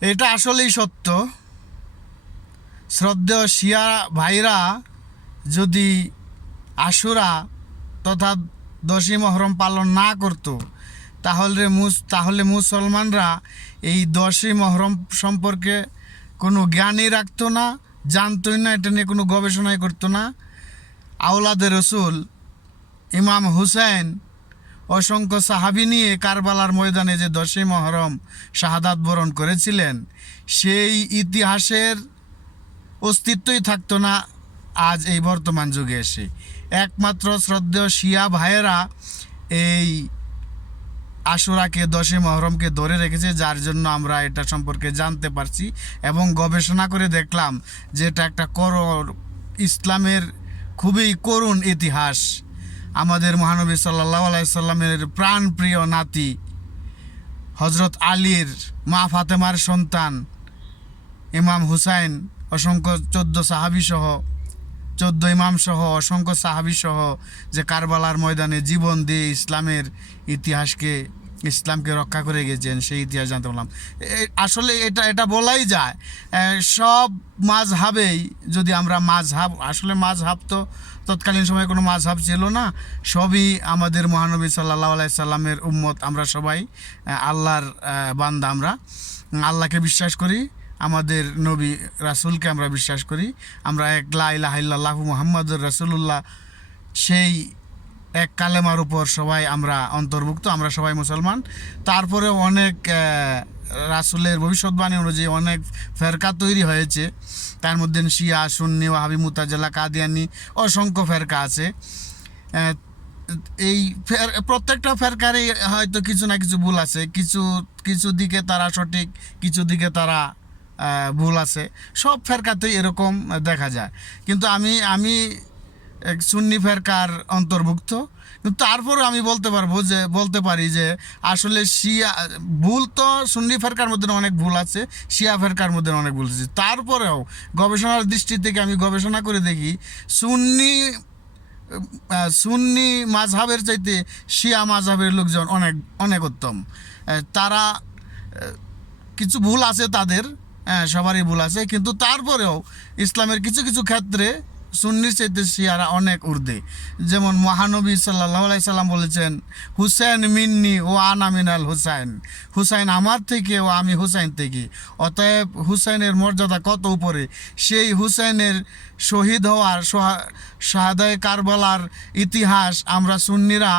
এটা আসলেই সত্য। শ্রদ্ধেয় শিয়া ভাইরা যদি আশুরা তথা দশী মহরম পালন না করত, তাহলে মুস, তাহলে মুসলমানরা এই দশই মহরম সম্পর্কে কোনো জ্ঞানই রাখতো না জানতোই না, এটা নিয়ে কোনো গবেষণাই করতো না। আওলাদের রসুল ইমাম হুসেন অসংখ্য সাহাবি নিয়ে কারবালার ময়দানে যে দশই মহরম শাহাদাত বরণ করেছিলেন, সেই ইতিহাসের অস্তিত্বই থাকতো না আজ এই বর্তমান যুগে এসে। একমাত্র শ্রদ্ধেয় শিয়া ভাইয়েরা এই আশুরাকে দশই মহরমকে ধরে রেখেছে, যার জন্য আমরা এটা সম্পর্কে জানতে পারছি এবং গবেষণা করে দেখলাম যে এটা একটা কর ইসলামের খুবই করুণ ইতিহাস। আমাদের মহানবী সাল্লাহ আলাইসাল্লামের প্রাণপ্রিয় নাতি হজরত আলীর মা ফাতেমার সন্তান, ইমাম হুসাইন, অসংখ্য চোদ্দ সাহাবি সহ চোদ্দ ইমাম সহ অসংখ্য সাহাবি সহ যে কারবালার ময়দানে জীবন দিয়ে ইসলামের ইতিহাসকে ইসলামকে রক্ষা করে গেছেন, সেই ইতিহাস জানতে পারলাম। আসলে এটা এটা বলাই যায়। সব মাঝহাবেই যদি আমরা মাঝহাব আসলে মাঝহাব তো তৎকালীন সময়ে কোনো মাঝহাব ছিল না। সবই আমাদের মহানবী সাল্লাহ আলাইসাল্লামের উম্মত, আমরা সবাই আল্লাহর বান্দা আমরা। আল্লাহকে বিশ্বাস করি, আমাদের নবী রাসূলকে আমরা বিশ্বাস করি। আমরা এক লা ইলাহা ইল্লাল্লাহু মুহাম্মাদুর রাসূলুল্লাহ, সেই এক কালেমার উপর সবাই আমরা অন্তর্ভুক্ত, আমরা সবাই মুসলমান। তারপরে অনেক রাসূলের ভবিষ্যৎবাণী অনুযায়ী অনেক ফেরকা তৈরি হয়েছে। তার মধ্যে শিয়া, সুন্নি, ওয়াহাবি, মুতাজালা, কাদিয়ানি অসংখ্য ফেরকা আছে। এই ফের, প্রত্যেকটা ফেরকারে হয়তো কিছু না কিছু ভুল আছে। কিছু কিছু দিকে তারা সঠিক, কিছু দিকে তারা ভুল আছে। সব ফেরকাতেই এরকম দেখা যায়। কিন্তু আমি আমি এক সুন্নি ফেরকার অন্তর্ভুক্ত। কিন্তু তারপরে আমি বলতে পারব যে, বলতে পারি যে, আসলে শিয়া, ভুল তো সুন্নি ফেরকার মধ্যে অনেক ভুল আছে, শিয়া ফেরকার মধ্যে অনেক ভুল আছে। তারপরেও গবেষণার দৃষ্টি থেকে আমি গবেষণা করে দেখি, সুন্নি সুন্নি মাঝহাবের চাইতে শিয়া মাঝহাবের লোকজন অনেক অনেক উত্তম। তারা কিছু ভুল আছে তাদের হ্যাঁ সবারই ভুল আছে। কিন্তু তারপরেও ইসলামের কিছু কিছু ক্ষেত্রে সুন্নির চাইতে শিয়ারা অনেক ঊর্ধ্বে যেমন মহানবী সাল্লাহ সাল্লাম বলেছেন, হুসাইন মিন্নি ও আনা মিনাল হুসাইন। হুসাইন আমার থেকে ও আমি হুসাইন থেকে। অতএব হুসাইনের মর্যাদা কত উপরে? সেই হুসাইনের শহীদ হওয়ার শাহাদায় কারবালার ইতিহাস আমরা সুন্নিরা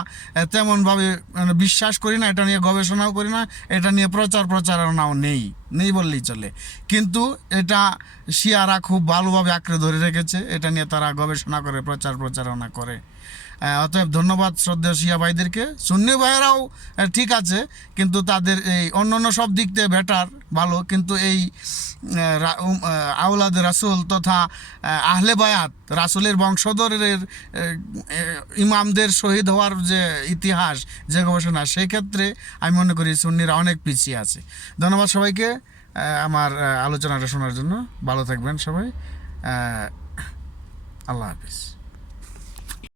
তেমনভাবে মানে বিশ্বাস করি না, এটা নিয়ে গবেষণাও করি না, এটা নিয়ে প্রচার প্রচারণাও নেই। নেই বললেই চলে। কিন্তু এটা শিয়ারা খুব ভালোভাবে আঁকড়ে ধরে রেখেছে। এটা নিয়ে তারা গবেষণা করে, প্রচার প্রচারণা করে। অতএব ধন্যবাদ শ্রদ্ধেয় শিয়া ভাইদেরকে। সুন্নি ভাইয়েরাও ঠিক আছে, কিন্তু তাদের এই অন্য অন্য সব দিক থেকে বেটার ভালো, কিন্তু এই আওলাদ রাসুল তথা আহলে বায়াত, রাসুলের বংশধরের ইমামদের শহীদ হওয়ার যে ইতিহাস, যে গবেষণা, সেই ক্ষেত্রে আমি মনে করি সুন্নিরা অনেক পিছিয়ে আছে। ধন্যবাদ সবাইকে আমার আলোচনাটা শোনার জন্য। ভালো থাকবেন সবাই। আল্লাহ হাফিজ।